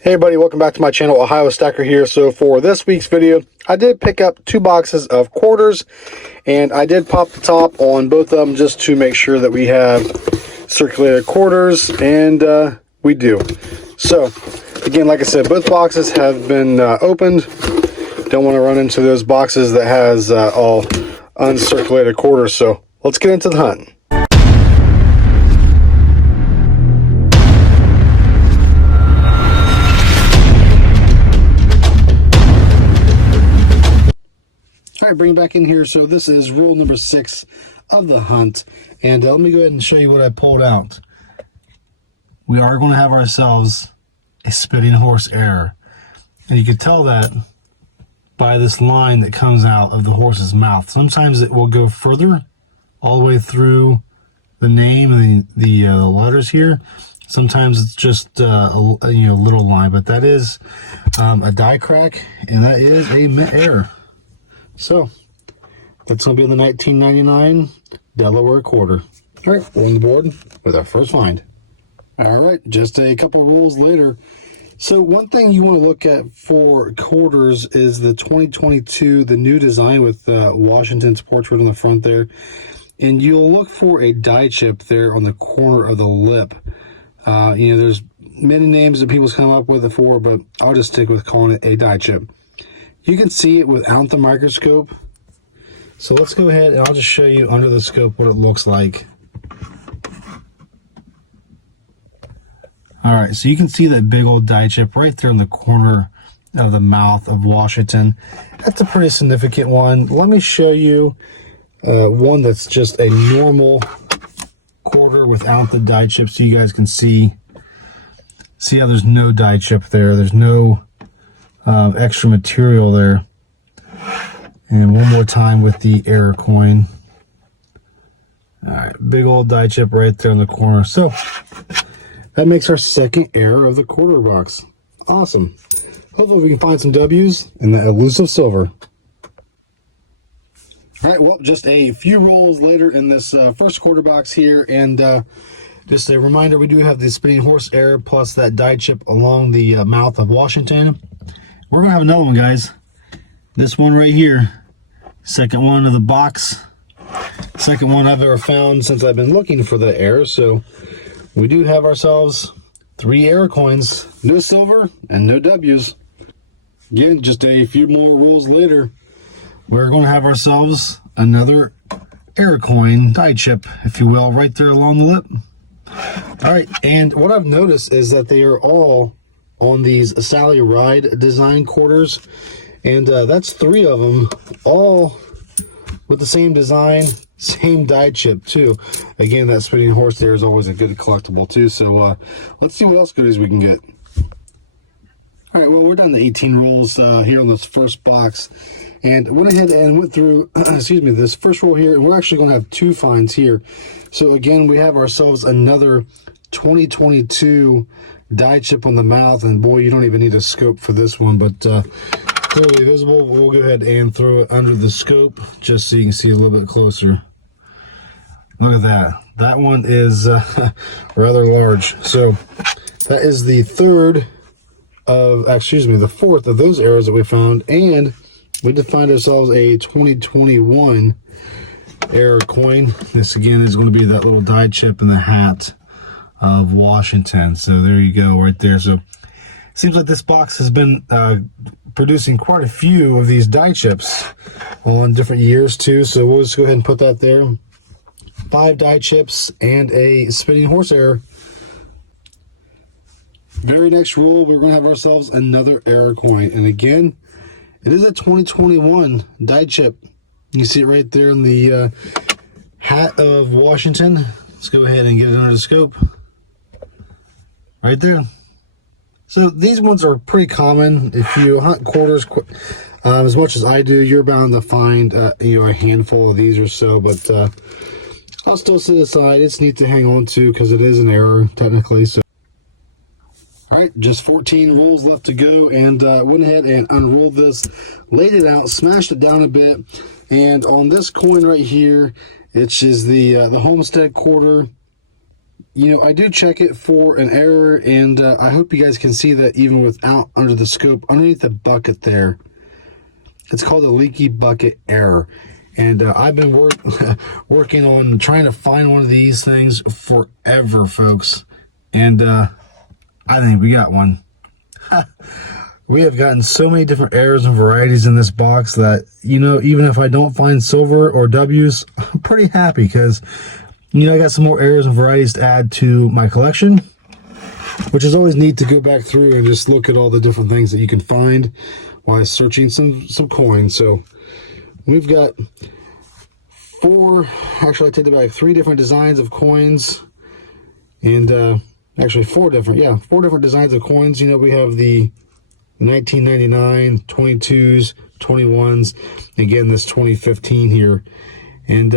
Hey everybody, welcome back to my channel. Ohio Stacker here. So for this week's video, I did pick up 2 boxes of quarters, and I did pop the top on both of them just to make sure that we have circulated quarters, and we do. So again, like I said, both boxes have been opened. Don't want to run into those boxes that has all uncirculated quarters. So let's get into the hunt. All right, bring it back in here. So this is rule number 6 of the hunt. And let me go ahead and show you what I pulled out. We are going to have ourselves a spitting horse error. And you can tell that by this line that comes out of the horse's mouth. Sometimes it will go further, all the way through the name and the letters here. Sometimes it's just a little line, but that is a die crack, and that is a mint error. So that's going to be in the 1999 Delaware quarter. All right, we're on the board with our first find. All right, just a couple rules later. So one thing you want to look at for quarters is the 2022, the new design with Washington's portrait on the front there. And you'll look for a die chip there on the corner of the lip. There's many names that people's come up with it for, but I'll just stick with calling it a die chip. You can see it without the microscope. So let's go ahead and I'll just show you under the scope what it looks like. All right, so you can see that big old die chip right there in the corner of the mouth of Washington. That's a pretty significant one. Let me show you one that's just a normal quarter without the die chip, so you guys can see how there's no die chip there. There's no extra material there. And one more time with the error coin. All right, big old die chip right there in the corner. So that makes our second error of the quarter box. Awesome. Hopefully we can find some W's in that elusive silver. All right, well, just a few rolls later in this first quarter box here, and just a reminder, we do have the spinning horse error plus that die chip along the mouth of Washington. We're gonna have another one, guys. This one right here, second one of the box, second one I've ever found since I've been looking for the error. So we do have ourselves 3 error coins, no silver and no W's. Again, just a few more rules later, we're going to have ourselves another error coin die chip, if you will, right there along the lip. All right, and what I've noticed is that they are all on these Sally Ride design quarters, and that's 3 of them, all with the same design, same die chip too. Again, that spinning horse there is always a good collectible too. So let's see what else goodies we can get. All right, well, we're down to 18 rolls here on this first box, and went ahead and went through excuse me, this first roll here, and we're actually going to have 2 finds here. So again, we have ourselves another 2022 die chip on the mouth, and boy, you don't even need a scope for this one, but clearly visible. We'll go ahead and throw it under the scope just so you can see a little bit closer. Look at that. That one is rather large. So that is the fourth of those errors that we found, and we did find ourselves a 2021 error coin. This again is going to be that little die chip in the hat of Washington. So there you go, right there. So it seems like this box has been producing quite a few of these die chips on different years too. So we'll just go ahead and put that there. 5 die chips and a spinning horse error. Very next rule, we're going to have ourselves another error coin, and again, it is a 2021 die chip. You see it right there in the hat of Washington. Let's go ahead and get it under the scope. Right there. So these ones are pretty common. If you hunt quarters as much as I do, you're bound to find a handful of these or so, but I'll still set aside. It's neat to hang on to because it is an error technically. So all right, just 14 rolls left to go, and went ahead and unrolled this, laid it out, smashed it down a bit, and on this coin right here, which is the Homestead quarter, you know, I do check it for an error, and I hope you guys can see that even without under the scope, underneath the bucket there, it's called a leaky bucket error. And I've been working on trying to find one of these things forever, folks. And I think we got one. We have gotten so many different errors and varieties in this box that, you know, even if I don't find silver or W's, I'm pretty happy because, you know, I got some more errors and varieties to add to my collection, which is always neat to go back through and just look at all the different things that you can find while searching some coins. So we've got actually I take it back, 3 different designs of coins, and actually 4 different designs of coins. You know, we have the 1999, 22s, 21s, again this 2015 here, and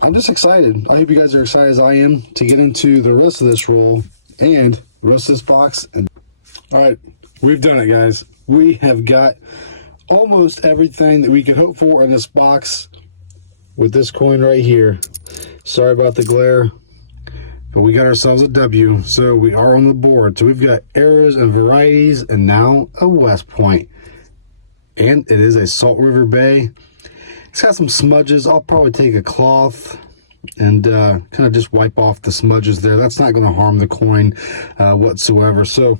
I'm just excited. I hope you guys are excited as I am to get into the rest of this roll and the rest of this box. All right, we've done it, guys. We have got almost everything that we could hope for in this box with this coin right here. Sorry about the glare, but we got ourselves a W, so we are on the board. So we've got errors and varieties, and now a West Point, and it is a Salt River Bay. It's got some smudges. I'll probably take a cloth and kind of just wipe off the smudges there. That's not going to harm the coin whatsoever. So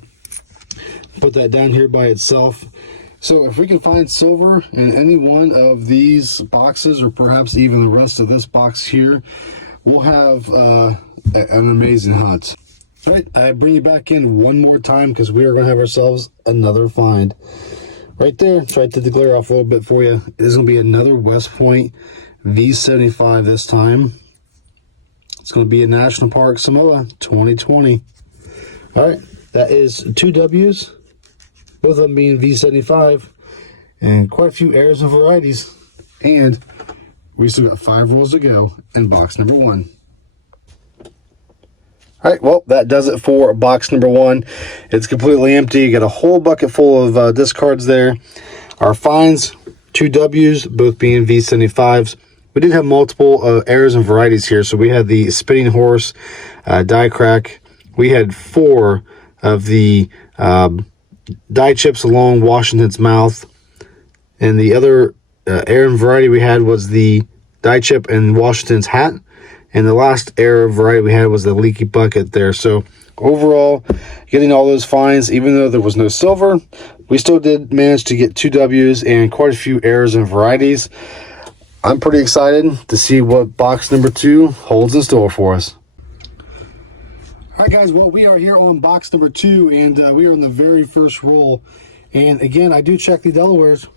put that down here by itself. So if we can find silver in any one of these boxes, or perhaps even the rest of this box here, we'll have an amazing hunt. All right, I bring you back in one more time because we are going to have ourselves another find. Right there, try to take the glare off a little bit for you. It is going to be another West Point V75 this time. It's going to be in National Park, Samoa, 2020. All right, that is 2 W's. Both of them being V75, and quite a few errors and varieties. And we still got 5 rolls to go in box number 1. All right, well, that does it for box number 1. It's completely empty. You got a whole bucket full of discards there. Our finds, 2 W's, both being V75s. We did have multiple errors and varieties here. So we had the spinning horse, die crack. We had 4 of the die chips along Washington's mouth, and the other error and variety we had was the die chip in Washington's hat, and the last error variety we had was the leaky bucket there. So overall, getting all those finds, even though there was no silver, we still did manage to get 2 W's and quite a few errors and varieties. I'm pretty excited to see what box number 2 holds in store for us. All right, guys, well, we are here on box number 2, and we are on the very first roll. And again, I do check the Delawares.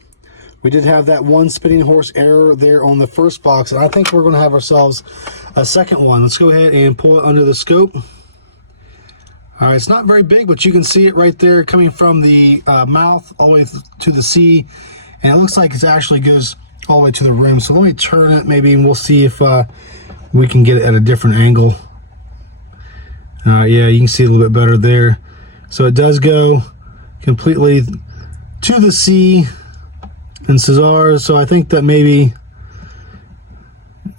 We did have that 1 spinning horse error there on the first box, and I think we're going to have ourselves a second one. Let's go ahead and pull it under the scope. All right, it's not very big, but you can see it right there coming from the mouth all the way to the C, and it looks like it actually goes all the way to the rim. So let me turn it maybe, and we'll see if we can get it at a different angle. Yeah, you can see a little bit better there. So it does go completely to the C and Cesars. So I think that maybe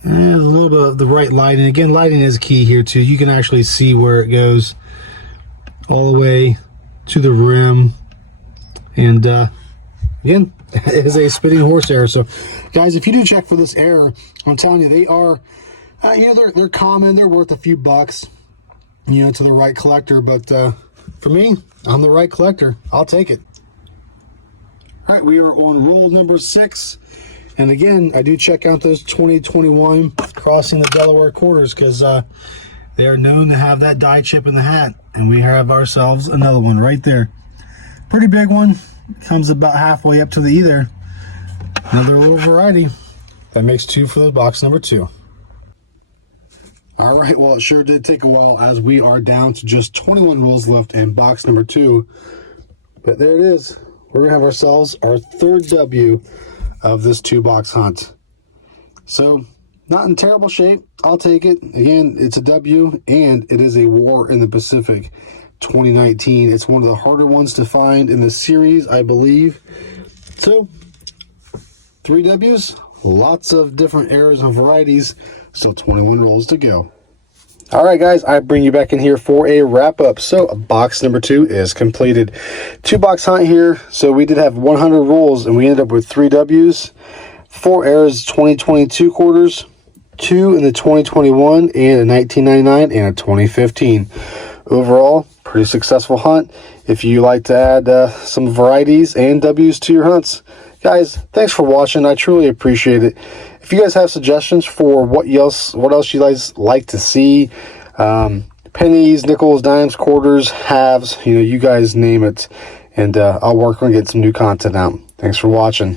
a little bit of the right lighting. Again, lighting is key here too. You can actually see where it goes all the way to the rim. And again, it is a spinning horse error. So guys, if you do check for this error, I'm telling you, they are, you know, they're common. They're worth a few bucks, you know, to the right collector. But for me, I'm the right collector. I'll take it. All right, we are on roll number 6. And again, I do check out those 2021 crossing the Delaware quarters because they are known to have that die chip in the hat. And we have ourselves another one right there. Pretty big one. Comes about halfway up to the E there. Another little variety. That makes 2 for the box number 2. All right, well, it sure did take a while as we are down to just 21 rolls left in box number 2. But there it is. We're going to have ourselves our 3rd W of this 2-box hunt. So, not in terrible shape. I'll take it. Again, it's a W, and it is a War in the Pacific 2019. It's one of the harder ones to find in the series, I believe. So, 3 W's, lots of different errors and varieties. Still 21 rolls to go. All right, guys, I bring you back in here for a wrap up. So box number 2 is completed. 2-box hunt here. So we did have 100 rolls, and we ended up with 3 W's, 4 errors, 2022 quarters, 2 in the 2021, and a 1999 and a 2015. Overall, pretty successful hunt. If you like to add some varieties and W's to your hunts, guys, thanks for watching. I truly appreciate it. If you guys have suggestions for what else you guys like to see, pennies, nickels, dimes, quarters, halves, you guys name it, and I'll work on getting some new content out. Thanks for watching.